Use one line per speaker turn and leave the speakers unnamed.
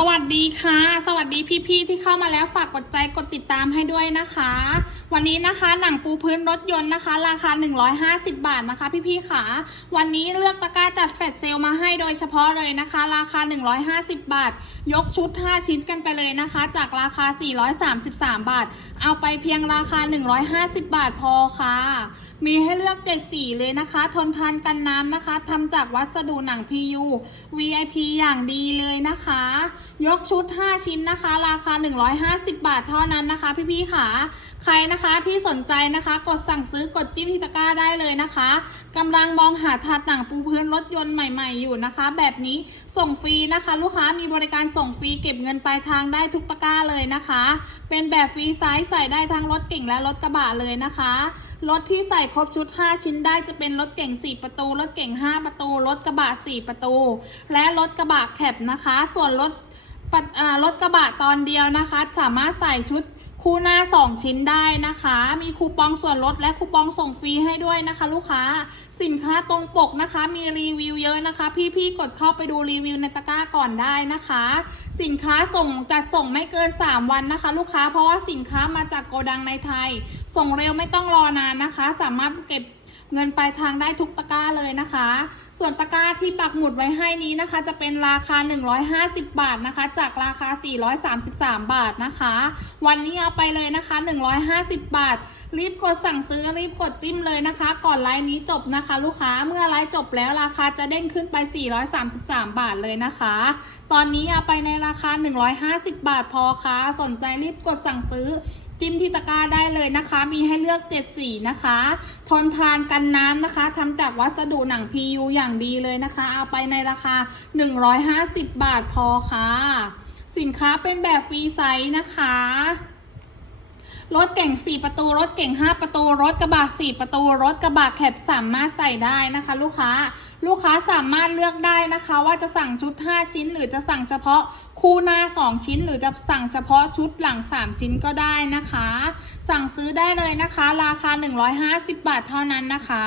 สวัสดีค่ะ สวัสดีพี่ๆที่เข้ามาแล้วฝากกดใจกดติดตามให้ด้วยนะคะ วันนี้นะคะหนังปูพื้นรถยนต์นะคะ ราคา 150 บาทนะคะ พี่ๆค่ะ วันนี้เลือกตะกร้าจัดแฟลชเซลมาให้โดยเฉพาะเลยนะคะ ราคา 150 บาท ยกชุด 5 ชิ้นกันไปเลยนะคะ จากราคา 433 บาท เอาไปเพียงราคา 150 บาทพอค่ะ มีให้เลือกเจ็ดสีเลยนะคะ ทนทานกันน้ำนะคะทำจากวัสดุหนัง PU VIP อย่างดีเลยนะคะยกชุด 5 ชิ้นนะคะ ราคา 150 บาทเท่านั้นนะคะ พี่ๆค่ะใครนะคะที่สนใจนะคะ กดสั่งซื้อกดจิ้มที่ตะกร้าได้เลยนะคะกำลังมองหาถาดหนังปูพื้นรถยนต์ใหม่ๆอยู่นะคะ แบบนี้ส่งฟรีนะคะ ลูกค้ามีบริการส่งฟรีเก็บเงินปลายทางได้ทุกตะกร้าเลยนะคะ เป็นแบบฟรีไซส์ใส่ได้ทั้งรถเก่งและรถกระบะเลยนะคะรถที่ใส่ครบชุด 5 ชิ้นได้จะเป็นรถเก่ง 4 ประตู รถเก่ง 5 ประตู รถกระบะ 4 ประตู และรถกระบะแคบนะคะ ส่วนรถรถกระบะตอนเดียวนะคะ สามารถใส่ชุดคู่หน้า 2 ชิ้นได้นะคะ มีคูปองส่วนลดและคูปองส่งฟรีให้ด้วยนะคะ ลูกค้า สินค้าตรงปกนะคะ มีรีวิวเยอะนะคะ พี่ๆ กดเข้าไปดูรีวิวในตะกร้าก่อนได้นะคะ สินค้าส่งจัดส่งไม่เกิน 3 วันนะคะ ลูกค้า เพราะว่าสินค้ามาจากโกดังในไทย ส่งเร็วไม่ต้องรอนานนะคะ สามารถเก็บเงินปลายทางได้ทุกตะกร้าเลยนะคะ ส่วนตะกร้าที่ปักหมุดไว้ให้นี้นะคะ จะเป็นราคา 150 บาทนะคะ จากราคา 433 บาทนะคะ วันนี้เอาไปเลยนะคะ 150 บาท รีบกดสั่งซื้อรีบกดจิ้มเลยนะคะ ก่อนไลฟ์นี้จบนะคะ ลูกค้าเมื่อไลฟ์จบแล้วราคาจะเด้งขึ้นไป 433 บาทเลยนะคะ ตอนนี้เอาไปในราคา 150 บาทพอค่ะสนใจรีบกดสั่งซื้อจิ้มที่ตะกร้าได้เลยนะคะ มีให้เลือก 7 สีนะคะ ทนทานกันน้ำนะคะทำจากวัสดุหนัง PU อย่างดีเลยนะคะ เอาไปในราคา 150 บาทพอค่ะ สินค้าเป็นแบบฟรีไซส์นะคะรถเก่ง 4 ประตู รถเก่ง 5 ประตู รถกระบะ 4 ประตู รถกระบะแคบสามารถใส่ได้นะคะ ลูกค้า ลูกค้าสามารถเลือกได้นะคะ ว่าจะสั่งชุด 5 ชิ้น หรือจะสั่งเฉพาะคู่หน้า 2 ชิ้น หรือจะสั่งเฉพาะชุดหลัง 3 ชิ้นก็ได้นะคะ สั่งซื้อได้เลยนะคะ ราคา 150 บาทเท่านั้นนะคะ